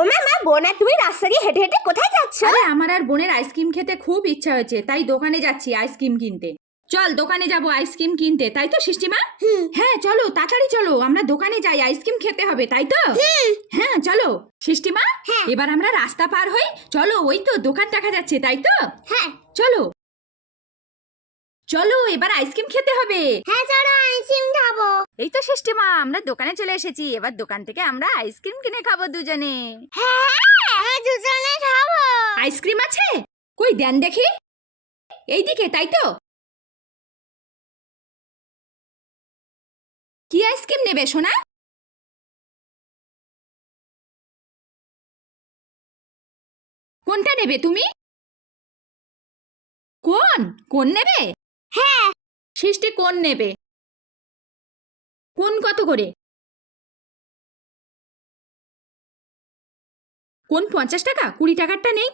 ও মা মা বোন তুমি রাস্তা দিয়ে হেঁটে হেঁটে কোথায় যাচ্ছ? আরে আমার আর বোনের আইসক্রিম খেতে খুব ইচ্ছা হয়েছে তাই দোকানে যাচ্ছি আইসক্রিম কিনতে। চল দোকানে যাব আইসক্রিম কিনতে তাই তো সৃষ্টিমা হ্যাঁ চলো তাড়াতাড়ি চলো আমরা দোকানে যাই আইসক্রিম খেতে হবে তাই তো? হ্যাঁ চলো। সৃষ্টিমা হ্যাঁ। এবার আমরা রাস্তা পার হই চলো ওই তো দোকান দেখা যাচ্ছে তাই তো? হ্যাঁ। চলো। চলো এবার আইসক্রিম খেতে হবে। হ্যাঁ চলো আইসক্রিম খাব। এই তো সৃষ্টিমা আমরা দোকানে চলে এসেছি। এবার দোকান থেকে আমরা আইসক্রিম কিনে খাব দুজনে। হ্যাঁ দুজনে খাব। আইসক্রিম আছে? কই দেন দেখি। এইদিকে তাই তো। কি আইসক্রিম নেবে সোনা? কোনটা নেবে তুমি? কোন? কোন নেবে? হ্যাঁ। সৃষ্টি কোন নেবে? কোন কত করে? কোন পঞ্চাশ টাকা? কুড়ি টাকারটা নেই।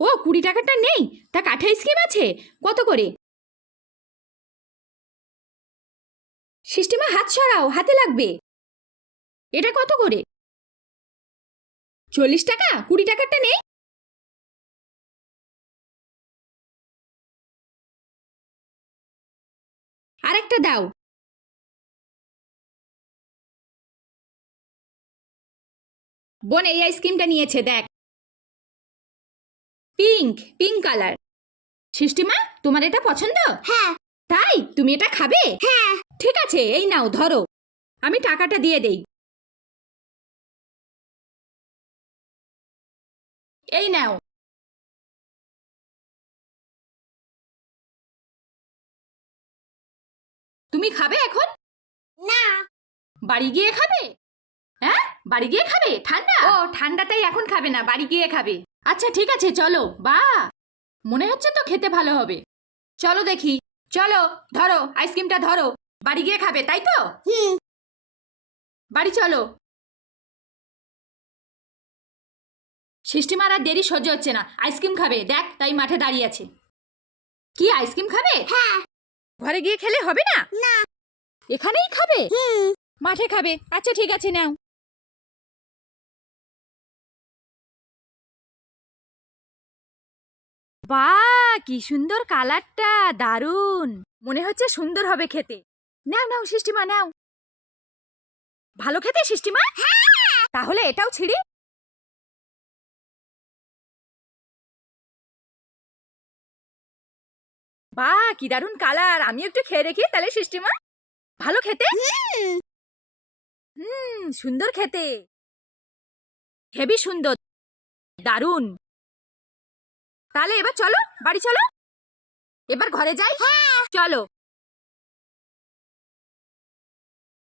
ও, কুড়ি টাকারটা নেই? তা কাঠে স্কিম আছে? কত করে? সিস্টেমা, হাত সরাও, হাতে লাগবে। এটা কত করে? চল্লিশ টাকা? কুড়ি টাকারটা নেই? আরেকটা দাও। বোন এই আইসক্রিমটা নিয়েছে দেখ। Pink pink colour. সৃষ্টিমা তোমার এটা পছন্দ? হ্যাঁ। তাই? তুমি এটা খাবে? হ্যাঁ। ঠিক আছে এই নাও ধরো। আমি টাকাটা দিয়ে দেই। এই নাও। তুমি খাবে এখন? না। বাড়ি গিয়ে খাবে? হ্যাঁ? বাড়ি গিয়ে খাবে? ঠান্ডা? ও ঠান্ডাটাই এখন খাবে না বাড়ি গিয়ে খাবে। আচ্ছা ঠিক আছে চলো বা। মনে হচ্ছে তো খেতে ভালো হবে। চলো দেখি। চলো ধরো আইসক্রিমটা ধরো। বাড়ি গিয়ে খাবে তাই তো? বাড়ি চলো। সৃষ্টিমার আর দেরি সহ্য হচ্ছে না। আইসক্রিম খাবে দেখ তাই মাঠে দাঁড়িয়ে আছে। কি আইসক্রিম খাবে? হ্যাঁ। ঘরে গিয়ে খেলে হবে না? না। এখানেই খাবে? হুম। মাঠে খাবে। আচ্ছা ঠিক আছে নাও। বা কি সুন্দর কালারটা দারুণ মনে হচ্ছে সুন্দর হবে খেতে। নাও নাও সৃষ্টিমা নাও। ভালো খেতে সৃষ্টিমা তাহলে এটাও ছিড়ি। বা, কি দারুণ কালার আমি একটু খেয়ে রেখি তাহলে সৃষ্টিমা ভালো খেতে? হুম, সুন্দর খেতে। হেবি সুন্দর। দারুণ তাহলে এবার চলো, বাড়ি চলো। এবার ঘরে যাই। চলো।